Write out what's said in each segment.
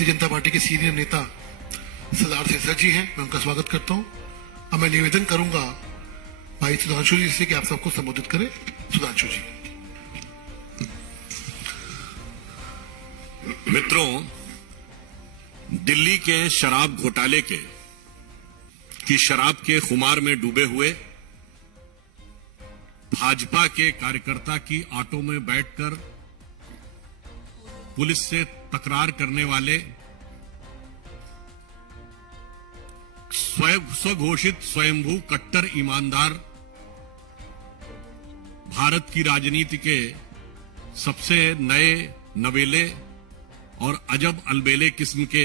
Bharatiya Janata party के senior नेता सरदार सिरसा जी हैं, मैं उनका स्वागत करता हूं। अब मैं निवेदन करूंगा भाई सुधांशु जी से कि आप सबको संबोधित करें। सुधांशु जी। मित्रों, दिल्ली के शराब घोटाले की शराब के खुमार में डूबे हुए भाजपा के कार्यकर्ता की ऑटो में बैठकर पुलिस से तकरार करने वाले स्वघोषित स्वयंभू कट्टर ईमानदार भारत की राजनीति के सबसे नए नवेले और अजब अलबेले किस्म के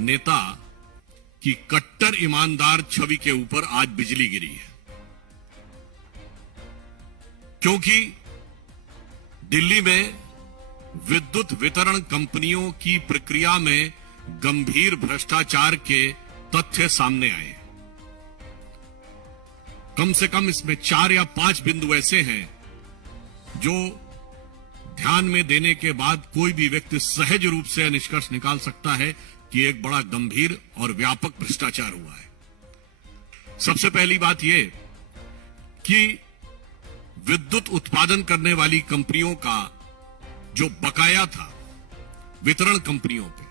नेता की कट्टर ईमानदार छवि के ऊपर आज बिजली गिरी है, क्योंकि दिल्ली में विद्युत वितरण कंपनियों की प्रक्रिया में गंभीर भ्रष्टाचार के तथ्य सामने आए। कम से कम इसमें 4 या 5 बिंदु ऐसे हैं जो ध्यान में देने के बाद कोई भी व्यक्ति सहज रूप से निष्कर्ष निकाल सकता है कि एक बड़ा गंभीर और व्यापक भ्रष्टाचार हुआ है। सबसे पहली बात यह कि विद्युत उत्पादन करने वाली कंपनियों का जो बकाया था वितरण कंपनियों पे,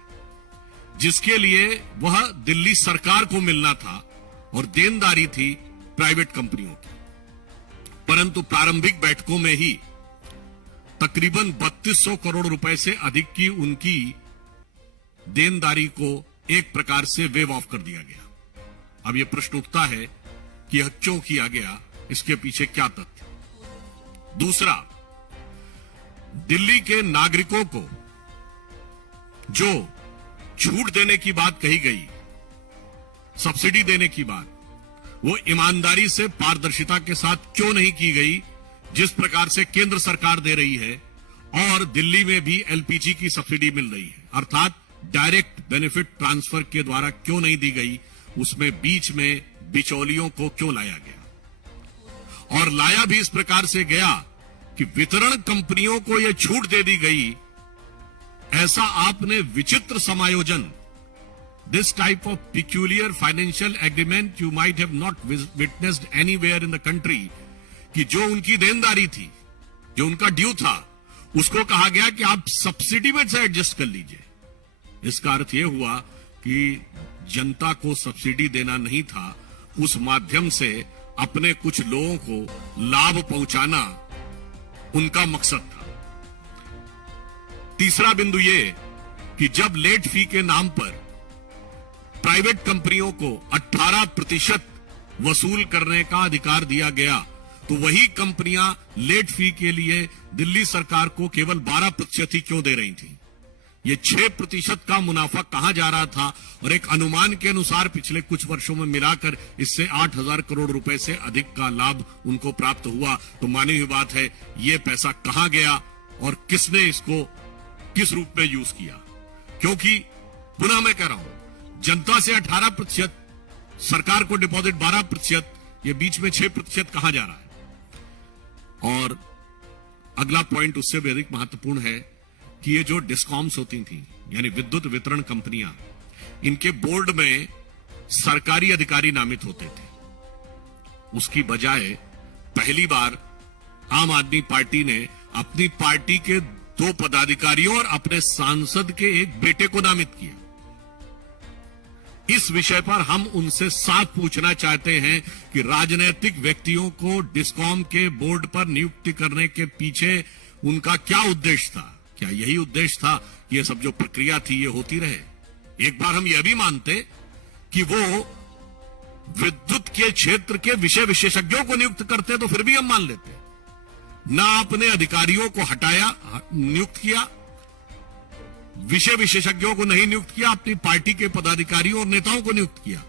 जिसके लिए वह दिल्ली सरकार को मिलना था और देनदारी थी प्राइवेट कंपनियों की, परंतु प्रारंभिक बैठकों में ही तकरीबन 3200 करोड़ रुपए से अधिक की उनकी देनदारी को एक प्रकार से वेव ऑफ कर दिया गया। अब यह प्रश्न उठता है कि यह क्यों किया गया, इसके पीछे क्या तथ्य। दूसरा, दिल्ली के नागरिकों को जो छूट देने की बात कही गई, सब्सिडी देने की बात, वो ईमानदारी से पारदर्शिता के साथ क्यों नहीं की गई, जिस प्रकार से केंद्र सरकार दे रही है और दिल्ली में भी एलपीजी की सब्सिडी मिल रही है, अर्थात डायरेक्ट बेनिफिट ट्रांसफर के द्वारा क्यों नहीं दी गई, उसमें बीच में बिचौलियों को क्यों लाया गया। और लाया भी इस प्रकार से गया कि वितरण कंपनियों को यह छूट दे दी गई। ऐसा आपने विचित्र समायोजन, this type of peculiar financial agreement you might have not witnessed anywhere in the country, कि जो उनकी देनदारी थी, जो उनका ड्यू था, उसको कहा गया कि आप सब्सिडी में से एडजस्ट कर लीजिए। इसका अर्थ यह हुआ कि जनता को सब्सिडी देना नहीं था, उस माध्यम से अपने कुछ लोगों को लाभ पहुंचाना उनका मकसद था। तीसरा बिंदु यह कि जब लेट फी के नाम पर प्राइवेट कंपनियों को 18% वसूल करने का अधिकार दिया गया, तो वही कंपनियां लेट फी के लिए दिल्ली सरकार को केवल 12% ही क्यों दे रही थी। ये 6% का मुनाफा कहां जा रहा था, और एक अनुमान के अनुसार पिछले कुछ वर्षों में मिलाकर इससे 8000 करोड़ रुपए से अधिक का लाभ उनको प्राप्त हुआ। तो मानी हुई बात है, ये पैसा कहां गया और किसने इसको किस रूप में यूज किया। क्योंकि पुनः मैं कह रहा हूं, जनता से 18%, सरकार को डिपॉजिट 12%, ये बीच में 6% कहां जा रहा है। और अगला पॉइंट उससे भी अधिक महत्वपूर्ण है कि ये जो डिस्कॉम्स होती थी, यानी विद्युत वितरण कंपनियां, इनके बोर्ड में सरकारी अधिकारी नामित होते थे। उसकी बजाय पहली बार आम आदमी पार्टी ने अपनी पार्टी के 2 पदाधिकारियों और अपने सांसद के एक बेटे को नामित किया। इस विषय पर हम उनसे साफ पूछना चाहते हैं कि राजनीतिक व्यक्तियों को डिस्कॉम के बोर्ड पर नियुक्ति करने के पीछे उनका क्या उद्देश्य था। क्या यही उद्देश्य था कि ये सब जो प्रक्रिया थी ये होती रहे। एक बार हम यह भी मानते कि वो विद्युत के क्षेत्र के विषय विशेषज्ञों को नियुक्त करते तो फिर भी हम मान लेते। ना अपने अधिकारियों को हटाया, नियुक्त किया, विषय विशेषज्ञों को नहीं नियुक्त किया, अपनी पार्टी के पदाधिकारियों और नेताओं को नियुक्त किया।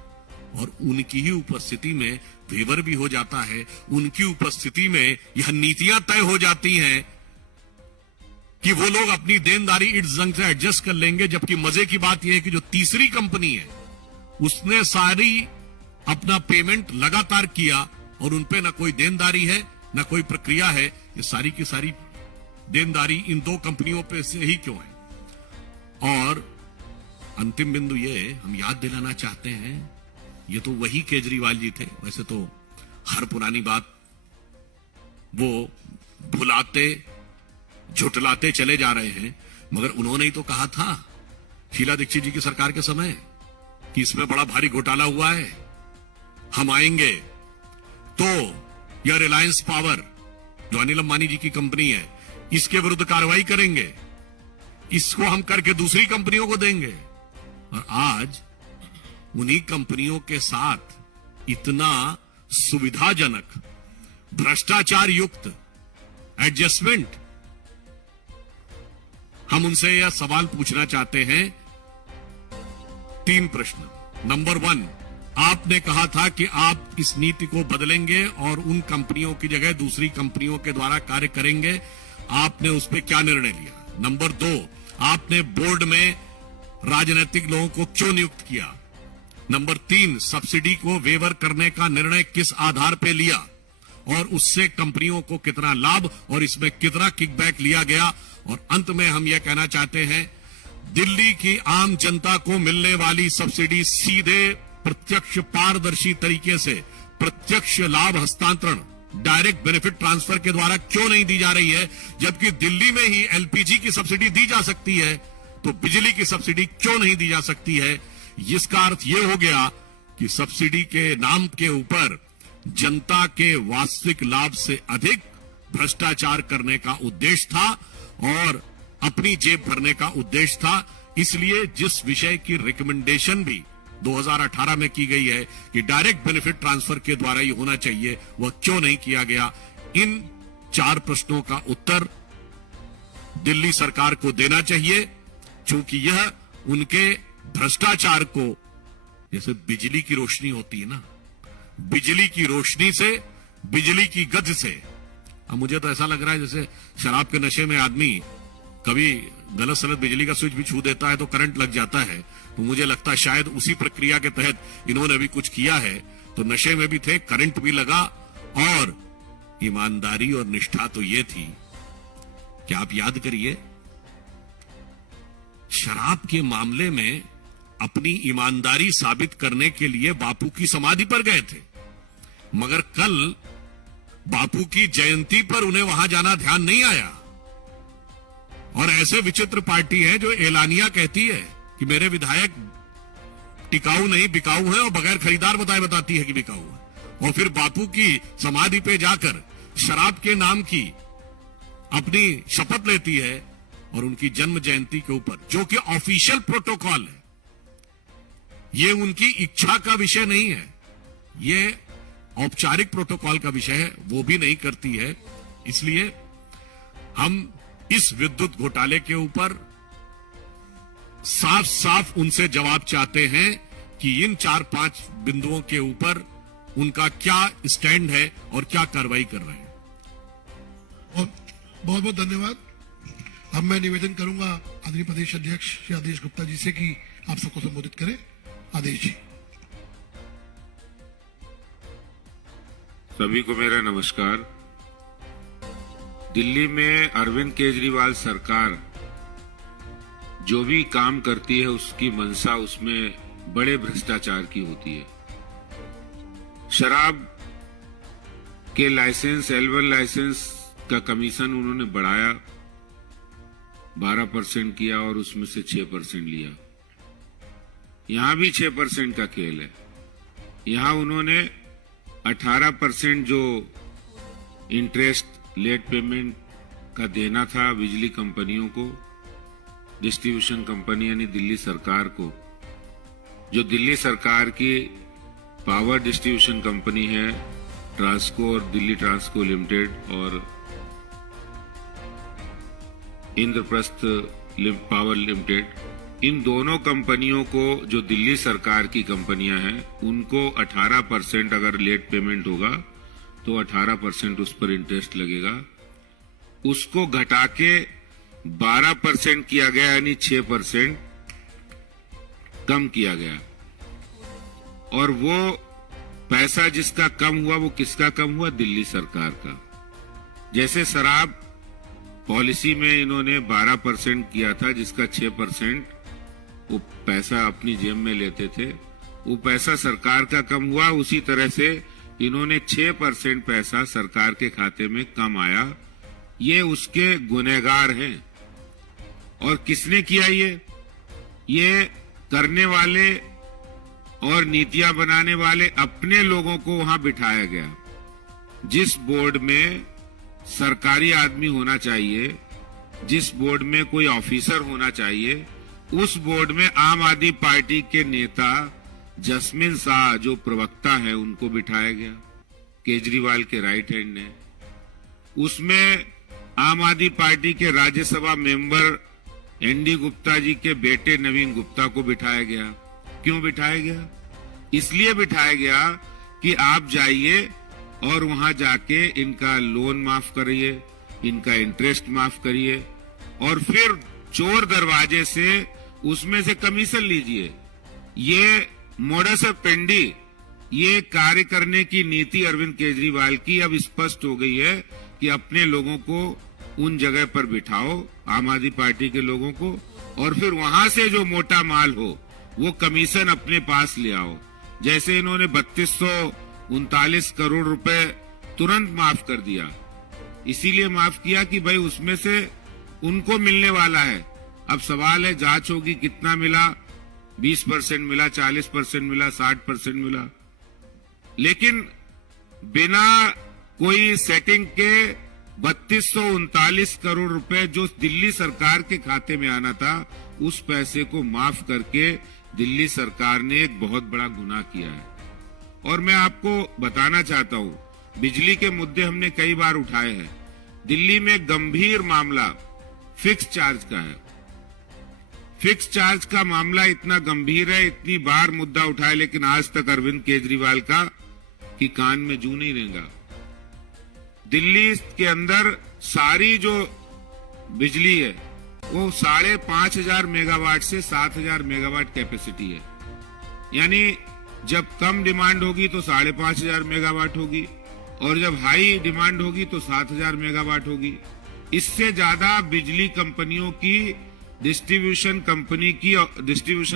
और उनकी ही उपस्थिति में वेवर भी हो जाता है, उनकी उपस्थिति में यह नीतियां तय हो जाती हैं कि वो लोग अपनी देनदारी इस ढंग से एडजस्ट कर लेंगे। जबकि मजे की बात यह है कि जो तीसरी कंपनी है उसने सारी अपना पेमेंट लगातार किया और उनपे ना कोई देनदारी है ना कोई प्रक्रिया है। ये सारी की सारी देनदारी इन 2 कंपनियों पे से ही क्यों है। और अंतिम बिंदु ये हम याद दिलाना चाहते हैं, ये तो वही केजरीवाल जी थे। वैसे तो हर पुरानी बात वो भुलाते झुटलाते चले जा रहे हैं, मगर उन्होंने ही तो कहा था शीला दीक्षित जी की सरकार के समय कि इसमें बड़ा भारी घोटाला हुआ है, हम आएंगे तो यह रिलायंस पावर जो अनिल अंबानी जी की कंपनी है इसके विरुद्ध कार्रवाई करेंगे, इसको हम करके दूसरी कंपनियों को देंगे। और आज उन्हीं कंपनियों के साथ इतना सुविधाजनक भ्रष्टाचार युक्त एडजस्टमेंट, हम उनसे यह सवाल पूछना चाहते हैं। 3 प्रश्न। नंबर 1, आपने कहा था कि आप इस नीति को बदलेंगे और उन कंपनियों की जगह दूसरी कंपनियों के द्वारा कार्य करेंगे, आपने उस पर क्या निर्णय लिया? नंबर 2, आपने बोर्ड में राजनीतिक लोगों को क्यों नियुक्त किया? नंबर 3, सब्सिडी को वेवर करने का निर्णय किस आधार पर लिया और उससे कंपनियों को कितना लाभ और इसमें कितना किकबैक लिया गया? और अंत में हम यह कहना चाहते हैं, दिल्ली की आम जनता को मिलने वाली सब्सिडी सीधे प्रत्यक्ष पारदर्शी तरीके से प्रत्यक्ष लाभ हस्तांतरण डायरेक्ट बेनिफिट ट्रांसफर के द्वारा क्यों नहीं दी जा रही है? जबकि दिल्ली में ही एलपीजी की सब्सिडी दी जा सकती है, तो बिजली की सब्सिडी क्यों नहीं दी जा सकती है? इसका अर्थ यह हो गया कि सब्सिडी के नाम के ऊपर जनता के वास्तविक लाभ से अधिक भ्रष्टाचार करने का उद्देश्य था और अपनी जेब भरने का उद्देश्य था। इसलिए जिस विषय की रिकमेंडेशन भी 2018 में की गई है कि डायरेक्ट बेनिफिट ट्रांसफर के द्वारा ये होना चाहिए, वह क्यों नहीं किया गया? इन 4 प्रश्नों का उत्तर दिल्ली सरकार को देना चाहिए, क्योंकि यह उनके भ्रष्टाचार को, जैसे बिजली की रोशनी होती है ना, बिजली की रोशनी से, बिजली की गज से, अब मुझे तो ऐसा लग रहा है जैसे शराब के नशे में आदमी कभी गलत सलत बिजली का स्विच भी छू देता है तो करंट लग जाता है, तो मुझे लगता है शायद उसी प्रक्रिया के तहत इन्होंने भी कुछ किया है। तो नशे में भी थे, करंट भी लगा, और ईमानदारी और निष्ठा तो ये थी कि आप याद करिए, शराब के मामले में अपनी ईमानदारी साबित करने के लिए बापू की समाधि पर गए थे, मगर कल बापू की जयंती पर उन्हें वहां जाना ध्यान नहीं आया। और ऐसे विचित्र पार्टी है जो एलानिया कहती है कि मेरे विधायक टिकाऊ नहीं बिकाऊ है और बगैर खरीदार बताती है कि बिकाऊ है, और फिर बापू की समाधि पे जाकर शराब के नाम की अपनी शपथ लेती है और उनकी जन्म जयंती के ऊपर, जो कि ऑफिशियल प्रोटोकॉल है, ये उनकी इच्छा का विषय नहीं है, ये औपचारिक प्रोटोकॉल का विषय है, वो भी नहीं करती है। इसलिए हम इस विद्युत घोटाले के ऊपर साफ साफ उनसे जवाब चाहते हैं कि इन 4-5 बिंदुओं के ऊपर उनका क्या स्टैंड है और क्या कार्रवाई कर रहे हैं। बहुत बहुत धन्यवाद। अब मैं निवेदन करूंगा आदरणीय प्रदेश अध्यक्ष श्री आदेश गुप्ता जी से कि आप सबको संबोधित करें। आदेश जी। सभी को मेरा नमस्कार। दिल्ली में अरविंद केजरीवाल सरकार जो भी काम करती है उसकी मंशा उसमें बड़े भ्रष्टाचार की होती है। शराब के लाइसेंस, L1 लाइसेंस का कमीशन उन्होंने बढ़ाया, 12% किया और उसमें से 6% लिया। यहां भी 6% का खेल है। यहां उन्होंने 18% जो इंटरेस्ट लेट पेमेंट का देना था बिजली कंपनियों को, डिस्ट्रीब्यूशन कंपनी यानी दिल्ली सरकार को, जो दिल्ली सरकार की पावर डिस्ट्रीब्यूशन कंपनी है ट्रांसको और दिल्ली ट्रांसको लिमिटेड और इंद्रप्रस्थ पावर लिमिटेड, इन दोनों कंपनियों को, जो दिल्ली सरकार की कंपनियां हैं, उनको 18% अगर लेट पेमेंट होगा तो 18% उस पर इंटरेस्ट लगेगा। उसको घटा के 12% किया गया, यानी 6% कम किया गया। और वो पैसा जिसका कम हुआ वो किसका कम हुआ? दिल्ली सरकार का। जैसे शराब पॉलिसी में इन्होंने 12% किया था, जिसका 6% वो पैसा अपनी जेब में लेते थे, वो पैसा सरकार का कम हुआ। उसी तरह से इन्होंने 6% पैसा सरकार के खाते में कम आया। ये उसके गुनहगार हैं। और किसने किया ये करने वाले और नीतियां बनाने वाले अपने लोगों को वहां बिठाया गया। जिस बोर्ड में सरकारी आदमी होना चाहिए, जिस बोर्ड में कोई ऑफिसर होना चाहिए, उस बोर्ड में आम आदमी पार्टी के नेता जस्मिन शाह जो प्रवक्ता है उनको बिठाया गया, केजरीवाल के राइट हैंड ने। उसमें आम आदमी पार्टी के राज्यसभा मेंबर एनडी गुप्ता जी के बेटे नवीन गुप्ता को बिठाया गया। क्यों बिठाया गया? इसलिए बिठाया गया कि आप जाइए और वहां जाके इनका लोन माफ करिए, इनका इंटरेस्ट माफ करिए और फिर चोर दरवाजे से उसमें से कमीशन लीजिए। ये मोडस ऑपेंडी, ये कार्य करने की नीति अरविंद केजरीवाल की अब स्पष्ट हो गई है कि अपने लोगों को उन जगह पर बिठाओ, आम आदमी पार्टी के लोगों को, और फिर वहां से जो मोटा माल हो वो कमीशन अपने पास ले आओ। जैसे इन्होंने 3239 करोड़ रुपए तुरंत माफ कर दिया। इसीलिए माफ किया कि भाई उसमें से उनको मिलने वाला है। अब सवाल है जांच होगी कितना मिला, 20% मिला, 40% मिला, 60% मिला। लेकिन बिना कोई सेटिंग के 3239 करोड़ रुपए जो दिल्ली सरकार के खाते में आना था, उस पैसे को माफ करके दिल्ली सरकार ने एक बहुत बड़ा गुनाह किया है। और मैं आपको बताना चाहता हूं, बिजली के मुद्दे हमने कई बार उठाए हैं। दिल्ली में गंभीर मामला फिक्स चार्ज का है। फिक्स चार्ज का मामला इतना गंभीर है, इतनी बार मुद्दा उठाए, लेकिन आज तक अरविंद केजरीवाल का कि कान में जू नहीं रेंगा। दिल्ली के अंदर सारी जो बिजली है वो 5,500 मेगावाट से 7,000 मेगावाट कैपेसिटी है। यानी जब कम डिमांड होगी तो 5,500 मेगावाट होगी और जब हाई डिमांड होगी तो 7,000 मेगावाट होगी। इससे ज्यादा बिजली कंपनियों की डिस्ट्रीब्यूशन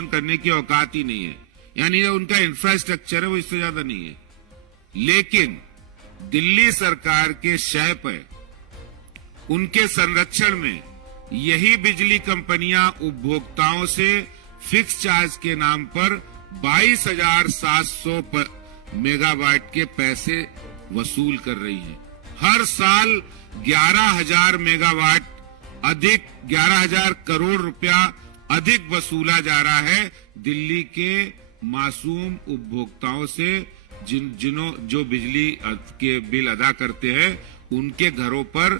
करने की औकात ही नहीं है। यानी जो उनका इंफ्रास्ट्रक्चर है वो इससे ज्यादा नहीं है। लेकिन दिल्ली सरकार के शय पर, उनके संरक्षण में यही बिजली कंपनियां उपभोक्ताओं से फिक्स चार्ज के नाम पर 22,700 मेगावाट के पैसे वसूल कर रही है। हर साल 11,000 मेगावाट अधिक, 11,000 करोड़ रुपया अधिक वसूला जा रहा है दिल्ली के मासूम उपभोक्ताओं से, जो बिजली के बिल अदा करते हैं। उनके घरों पर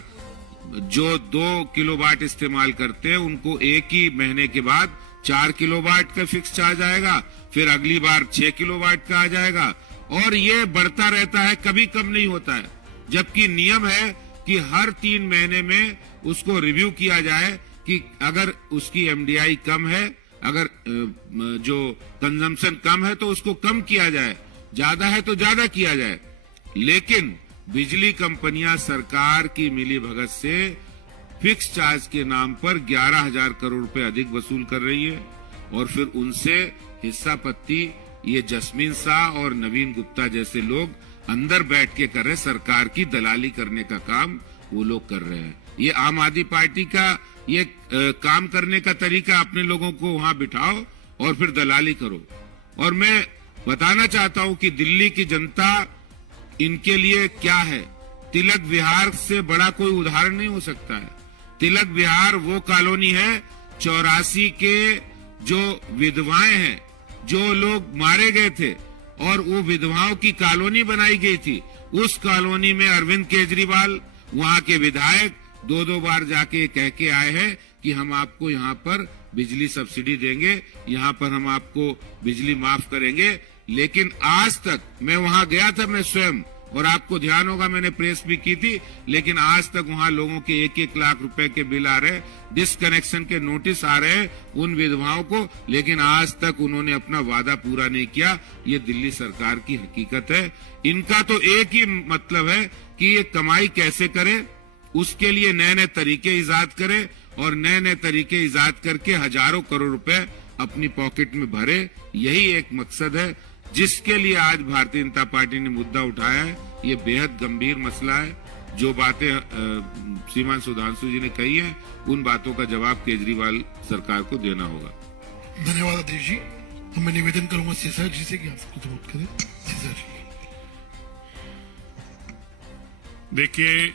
जो 2 किलोवाट इस्तेमाल करते हैं उनको एक ही महीने के बाद 4 किलोवाट का फिक्स चार्ज आएगा, फिर अगली बार 6 किलोवाट का आ जाएगा और ये बढ़ता रहता है, कभी कम नहीं होता है। जबकि नियम है कि हर 3 महीने में उसको रिव्यू किया जाए कि अगर उसकी एमडीआई कम है, अगर जो कंजम्पशन कम है तो उसको कम किया जाए, ज्यादा है तो ज्यादा किया जाए। लेकिन बिजली कंपनियां सरकार की मिलीभगत से फिक्स चार्ज के नाम पर 11,000 करोड़ रुपए अधिक वसूल कर रही है और फिर उनसे हिस्सा पत्ती ये जस्मिन शाह और नवीन गुप्ता जैसे लोग अंदर बैठ के कर रहे, सरकार की दलाली करने का काम वो लोग कर रहे हैं। ये आम आदमी पार्टी का ये काम करने का तरीका, अपने लोगों को वहां बिठाओ और फिर दलाली करो। और मैं बताना चाहता हूं कि दिल्ली की जनता इनके लिए क्या है। तिलक विहार से बड़ा कोई उदाहरण नहीं हो सकता है। तिलक विहार वो कॉलोनी है 84 के जो विधवाएं हैं, जो लोग मारे गए थे और वो विधवाओं की कॉलोनी बनाई गई थी। उस कॉलोनी में अरविंद केजरीवाल, वहां के विधायक 2-2 बार जाके कह के आए हैं कि हम आपको यहाँ पर बिजली सब्सिडी देंगे, यहाँ पर हम आपको बिजली माफ करेंगे। लेकिन आज तक, मैं वहां गया था मैं स्वयं, और आपको ध्यान होगा मैंने प्रेस भी की थी, लेकिन आज तक वहां लोगों के 1-1 लाख रुपए के बिल आ रहे, डिसकनेक्शन के नोटिस आ रहे हैं उन विधवाओं को, लेकिन आज तक उन्होंने अपना वादा पूरा नहीं किया। ये दिल्ली सरकार की हकीकत है। इनका तो एक ही मतलब है कि ये कमाई कैसे करे, उसके लिए नए नए तरीके इजाद करे और नए नए तरीके इजाद करके हजारों करोड़ रुपए अपनी पॉकेट में भरे, यही एक मकसद है जिसके लिए आज भारतीय जनता पार्टी ने मुद्दा उठाया है। ये बेहद गंभीर मसला है। जो बातें श्रीमान सुधांशु जी ने कही हैं, उन बातों का जवाब केजरीवाल सरकार को देना होगा। धन्यवाद अध्यक्ष जी। अब मैं निवेदन करूंगा शेषाद्रि जी से कि आप सबको सबूत करें। शेषाद्रि जी। देखिए,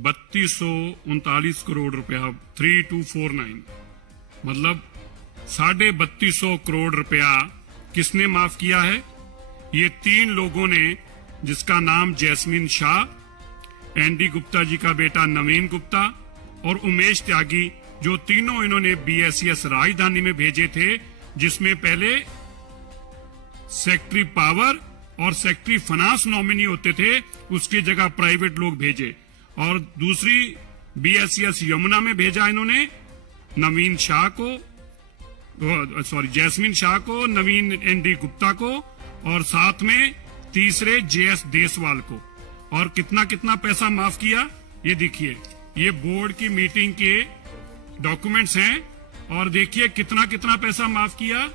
3239 करोड़ रुपया 3249 मतलब 3250 करोड़ रुपया किसने माफ किया है? ये 3 लोगों ने, जिसका नाम जैस्मिन शाह, एनडी गुप्ता जी का बेटा नवीन गुप्ता और उमेश त्यागी, जो तीनों इन्होंने बीएसईएस राजधानी में भेजे थे, जिसमें पहले सेक्रेटरी पावर और सेक्रेटरी फाइनेंस नॉमिनी होते थे, उसकी जगह प्राइवेट लोग भेजे। और दूसरी बीएसईएस यमुना में भेजा इन्होंने नवीन शाह को, जैस्मिन शाह को, नवीन एनडी गुप्ता को, और साथ में तीसरे जेएस देसवाल को। और कितना कितना पैसा माफ किया ये देखिए, ये बोर्ड की मीटिंग के डॉक्यूमेंट्स हैं, और देखिए कितना कितना पैसा माफ किया।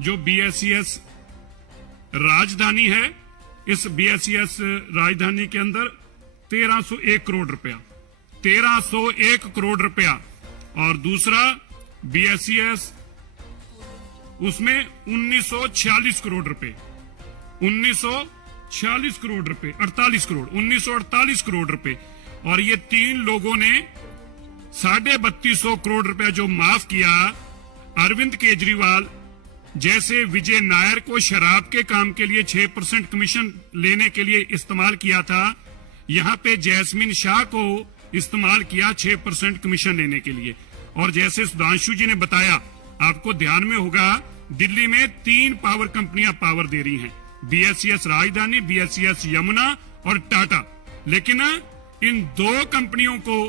जो बीएसईएस राजधानी है, इस बीएसईएस राजधानी के अंदर 1301 करोड़ रुपया, 1301 करोड़ रुपया। और दूसरा बीएसईएस, उसमें 1946 करोड़ रुपए, 1946 करोड़ रुपए, 48 करोड़, 1948 करोड़ रुपए। और ये 3 लोगों ने 3250 करोड़ रुपया जो माफ किया, अरविंद केजरीवाल जैसे विजय नायर को शराब के काम के लिए 6% कमीशन लेने के लिए इस्तेमाल किया था, यहां पे जैस्मिन शाह को इस्तेमाल किया 6% कमीशन लेने के लिए। और जैसे सुधांशु जी ने बताया, आपको ध्यान में होगा, दिल्ली में 3 पावर कंपनियां पावर दे रही हैं, बीएसईएस राजधानी, बीएसईएस यमुना और टाटा। लेकिन इन 2 कंपनियों को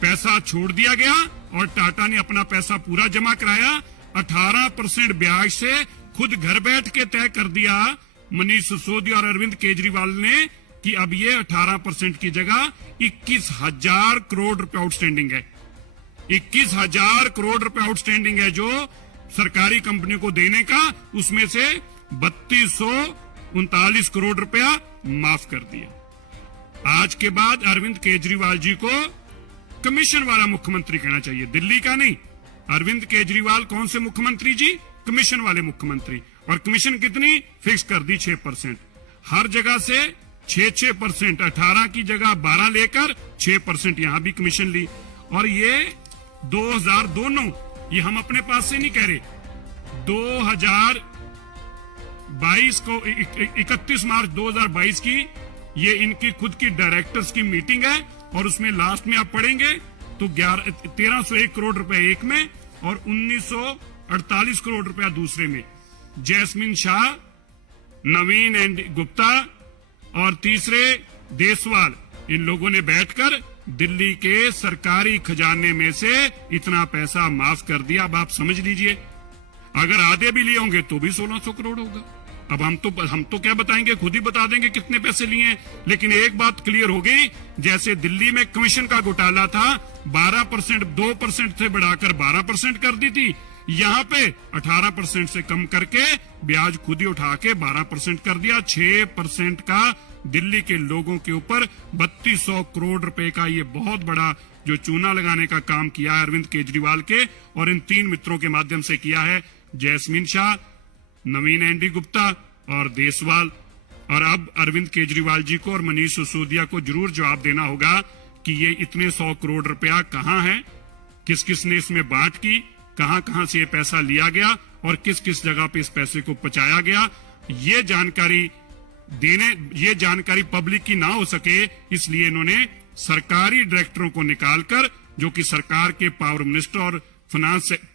पैसा छोड़ दिया गया और टाटा ने अपना पैसा पूरा जमा कराया। 18% ब्याज से खुद घर बैठ के तय कर दिया मनीष सिसोदिया और अरविंद केजरीवाल ने कि अब ये 18% की जगह 21,000 करोड़ रुपए आउटस्टैंडिंग है। 21,000 करोड़ रुपए आउटस्टैंडिंग है जो सरकारी कंपनी को देने का, उसमें से 3239 करोड़ रुपया माफ कर दिया। आज के बाद अरविंद केजरीवाल जी को कमीशन वाला मुख्यमंत्री कहना चाहिए, दिल्ली का नहीं। अरविंद केजरीवाल कौन से मुख्यमंत्री जी? कमीशन वाले मुख्यमंत्री। और कमीशन कितनी फिक्स कर दी? 6%। हर जगह से 6%, 18 की जगह 12 लेकर 6% यहां भी कमीशन ली। और ये 2000 दोनों, ये हम अपने पास से नहीं कह रहे, 2022 को 31 मार्च 2022 की ये इनकी खुद की डायरेक्टर्स की मीटिंग है। और उसमें लास्ट में आप पढ़ेंगे तो 1301 करोड़ रुपए एक में और 1948 करोड़ रुपया दूसरे में। जैस्मिन शाह, नवीन एंड गुप्ता और तीसरे देसवाल, इन लोगों ने बैठकर दिल्ली के सरकारी खजाने में से इतना पैसा माफ कर दिया। अब आप समझ लीजिए, अगर आधे भी लिए होंगे तो भी 1600 करोड़ होगा। अब हम तो क्या बताएंगे, खुद ही बता देंगे कितने पैसे लिए हैं। लेकिन एक बात क्लियर हो गई, जैसे दिल्ली में कमीशन का घोटाला था, 12% 2% से बढ़ाकर 12% कर दी थी, यहाँ पे 18% से कम करके ब्याज खुद ही उठा के 12% कर दिया। 6% का दिल्ली के लोगों के ऊपर 3200 करोड़ रुपए का ये बहुत बड़ा जो चूना लगाने का काम किया है अरविंद केजरीवाल के और इन 3 मित्रों के माध्यम से किया है, जैस्मिन शाह, नवीन एनडी गुप्ता और देसवाल। और अब अरविंद केजरीवाल जी को और मनीष सिसोदिया को जरूर जवाब देना होगा कि ये इतने 100 करोड़ रुपया कहां है, किस किस ने इसमें बांट की, कहां कहां से ये पैसा लिया गया और किस किस जगह पे इस पैसे को पचाया गया। ये जानकारी पब्लिक की ना हो सके, इसलिए इन्होंने सरकारी डायरेक्टरों को निकालकर, जो कि सरकार के पावर मिनिस्टर और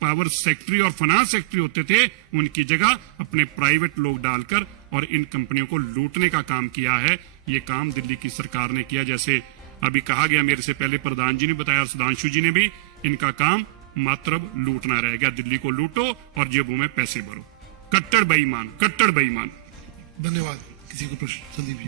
पावर सेक्रेटरी और फाइनेंस सेक्रेटरी होते थे, उनकी जगह अपने प्राइवेट लोग डालकर और इन कंपनियों को लूटने का काम किया है। ये काम दिल्ली की सरकार ने किया। जैसे अभी कहा गया, मेरे से पहले प्रधान जी ने बताया, सुधांशु जी ने भी, इनका काम मात्र लूटना रह गया। दिल्ली को लूटो और जेबों में पैसे भरो। कट्टर बेईमान, कट्टर बेईमान। धन्यवाद। किसी को प्रश्न? संदीप जी।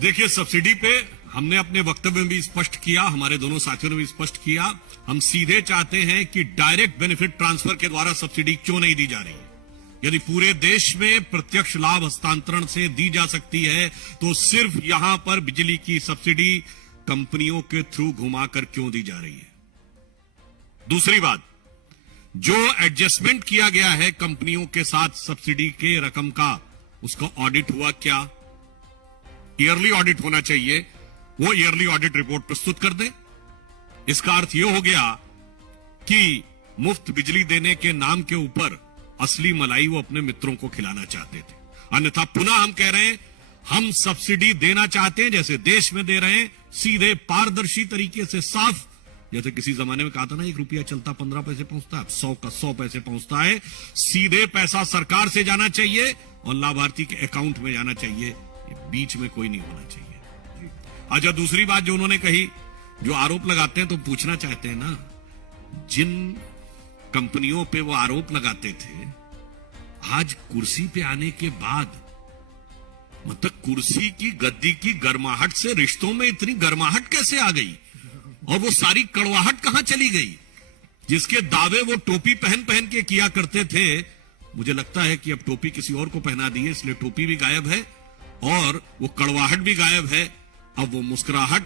देखिए, सब्सिडी पे हमने अपने वक्तव्य में भी स्पष्ट किया, हमारे दोनों साथियों ने भी स्पष्ट किया, हम सीधे चाहते हैं कि डायरेक्ट बेनिफिट ट्रांसफर के द्वारा सब्सिडी क्यों नहीं दी जा रही है। यदि पूरे देश में प्रत्यक्ष लाभ हस्तांतरण से दी जा सकती है तो सिर्फ यहां पर बिजली की सब्सिडी कंपनियों के थ्रू घुमाकर क्यों दी जा रही है। दूसरी बात, जो एडजस्टमेंट किया गया है कंपनियों के साथ सब्सिडी के रकम का, उसका ऑडिट हुआ क्या? ईयरली ऑडिट होना चाहिए, वो ईयरली ऑडिट रिपोर्ट प्रस्तुत कर दें। इसका अर्थ यह हो गया कि मुफ्त बिजली देने के नाम के ऊपर असली मलाई वो अपने मित्रों को खिलाना चाहते थे। अन्यथा पुनः हम कह रहे हैं, हम सब्सिडी देना चाहते हैं जैसे देश में दे रहे हैं, सीधे पारदर्शी तरीके से, साफ। जैसे किसी जमाने में कहा था ना, 1 रुपया चलता 15 पैसे पहुंचता है, 100 का 100 पैसे पहुंचता है। सीधे पैसा सरकार से जाना चाहिए और लाभार्थी के अकाउंट में जाना चाहिए, ये बीच में कोई नहीं होना चाहिए। अच्छा, दूसरी बात जो उन्होंने कही, जो आरोप लगाते हैं तो पूछना चाहते हैं ना, जिन कंपनियों पे वो आरोप लगाते थे, आज कुर्सी पे आने के बाद, मतलब कुर्सी की गद्दी की गर्माहट से रिश्तों में इतनी गर्माहट कैसे आ गई और वो सारी कड़वाहट कहां चली गई? जिसके दावे वो टोपी पहन पहन के किया करते थे, मुझे लगता है कि अब टोपी किसी और को पहना दी है, इसलिए टोपी भी गायब है और वो कड़वाहट भी गायब है। अब वो मुस्कुराहट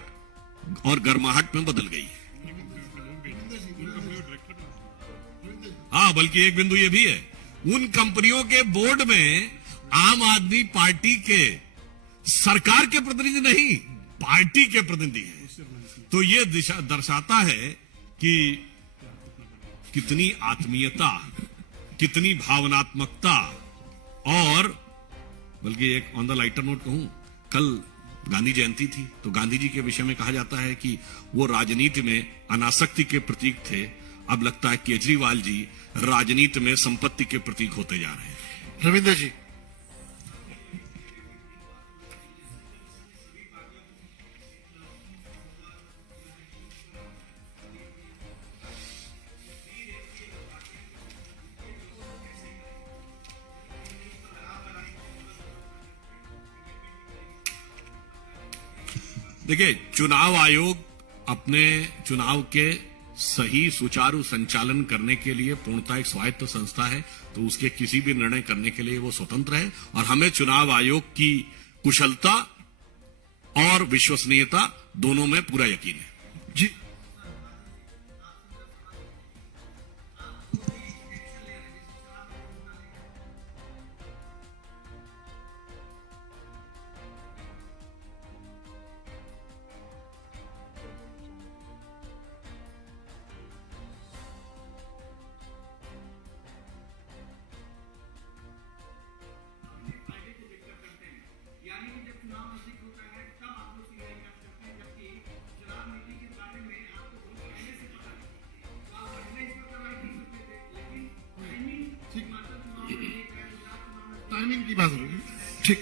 और गर्माहट में बदल गई है। हाँ, बल्कि एक बिंदु ये भी है, उन कंपनियों के बोर्ड में आम आदमी पार्टी के, सरकार के प्रतिनिधि नहीं, पार्टी के प्रतिनिधि हैं। तो ये दिशा दर्शाता है कि कितनी आत्मीयता, कितनी भावनात्मकता। और बल्कि एक ऑन द लाइटर नोट कहूं, कल गांधी जयंती थी, तो गांधी जी के विषय में कहा जाता है कि वो राजनीति में अनासक्ति के प्रतीक थे। अब लगता है केजरीवाल जी राजनीति में संपत्ति के प्रतीक होते जा रहे हैं। रविंद्र जी, देखिए, चुनाव आयोग अपने चुनाव के सही सुचारू संचालन करने के लिए पूर्णतः एक स्वायत्त संस्था है, तो उसके किसी भी निर्णय करने के लिए वो स्वतंत्र है और हमें चुनाव आयोग की कुशलता और विश्वसनीयता दोनों में पूरा यकीन है। जी, टाइमिंग की बात होगी। ठीक,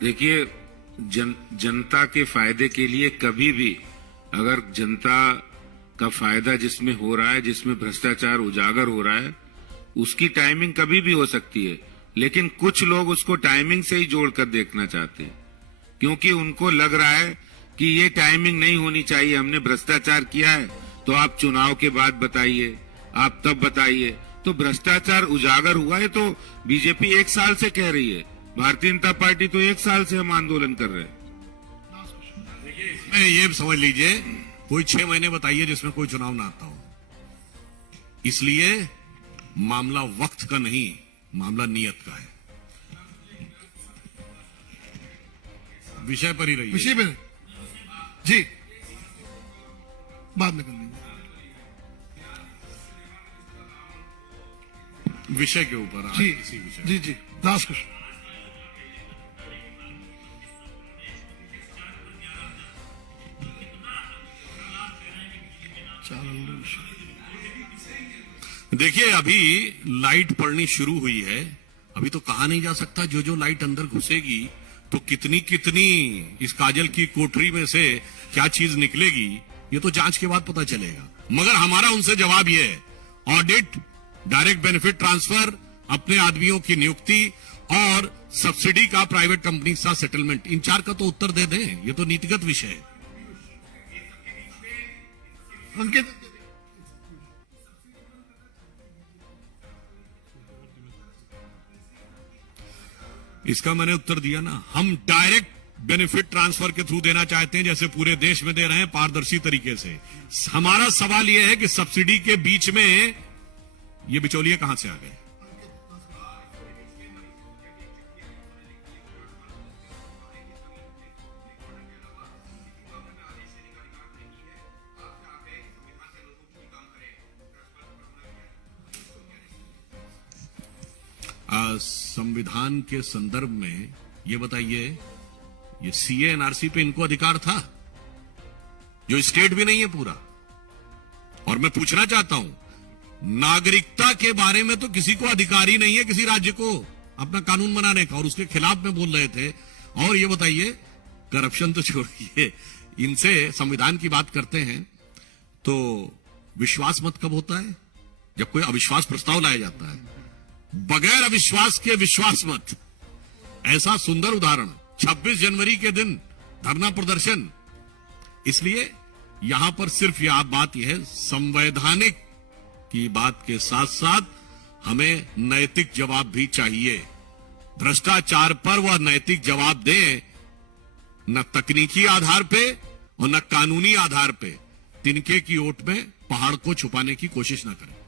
देखिए, जनता के फायदे के लिए कभी भी अगर जनता का फायदा जिसमें हो रहा है, जिसमें भ्रष्टाचार उजागर हो रहा है, उसकी टाइमिंग कभी भी हो सकती है। लेकिन कुछ लोग उसको टाइमिंग से ही जोड़कर देखना चाहते हैं, क्योंकि उनको लग रहा है कि ये टाइमिंग नहीं होनी चाहिए, हमने भ्रष्टाचार किया है तो आप चुनाव के बाद बताइए, आप तब बताइए। तो भ्रष्टाचार उजागर हुआ है तो बीजेपी 1 साल से कह रही है, भारतीय जनता पार्टी तो 1 साल से हम आंदोलन कर रहे हैं। देखिए, इसमें ये समझ लीजिए, कोई 6 महीने बताइए जिसमें कोई चुनाव ना आता हो। इसलिए मामला वक्त का नहीं, मामला नियत का है। विषय पर ही रहिए। विषय पे जी बाद में कर लेंगे। विषय के ऊपर आज जी इसी विषय जी जी, दास कृष्ण। देखिए, अभी लाइट पड़नी शुरू हुई है, अभी तो कहा नहीं जा सकता जो जो लाइट अंदर घुसेगी तो कितनी कितनी इस काजल की कोठरी में से क्या चीज निकलेगी, ये तो जांच के बाद पता चलेगा। मगर हमारा उनसे जवाब ये है, ऑडिट, डायरेक्ट बेनिफिट ट्रांसफर, अपने आदमियों की नियुक्ति और सब्सिडी का प्राइवेट कंपनी के साथ सेटलमेंट, इन चार का तो उत्तर दे दें, ये तो नीतिगत विषय है। अंकित, इसका मैंने उत्तर दिया ना, हम डायरेक्ट बेनिफिट ट्रांसफर के थ्रू देना चाहते हैं, जैसे पूरे देश में दे रहे हैं पारदर्शी तरीके से। हमारा सवाल यह है कि सब्सिडी के बीच में ये बिचौलिए कहां से आ गए? संविधान के संदर्भ में ये बताइए, ये सीए एनआरसी पे इनको अधिकार था जो स्टेट भी नहीं है पूरा? और मैं पूछना चाहता हूं, नागरिकता के बारे में तो किसी को अधिकार ही नहीं है किसी राज्य को अपना कानून बनाने का, और उसके खिलाफ में बोल रहे थे। और ये बताइए, करप्शन तो छोड़िए, इनसे संविधान की बात करते हैं तो विश्वास मत कब होता है? जब कोई अविश्वास प्रस्ताव लाया जाता है। बगैर अविश्वास के विश्वास मत, ऐसा सुंदर उदाहरण 26 जनवरी के दिन धरना प्रदर्शन। इसलिए यहां पर सिर्फ यह बात यह है, संवैधानिक की बात के साथ साथ हमें नैतिक जवाब भी चाहिए। भ्रष्टाचार पर वह नैतिक जवाब दें, न तकनीकी आधार पे और न कानूनी आधार पे तिनके की ओट में पहाड़ को छुपाने की कोशिश न करें।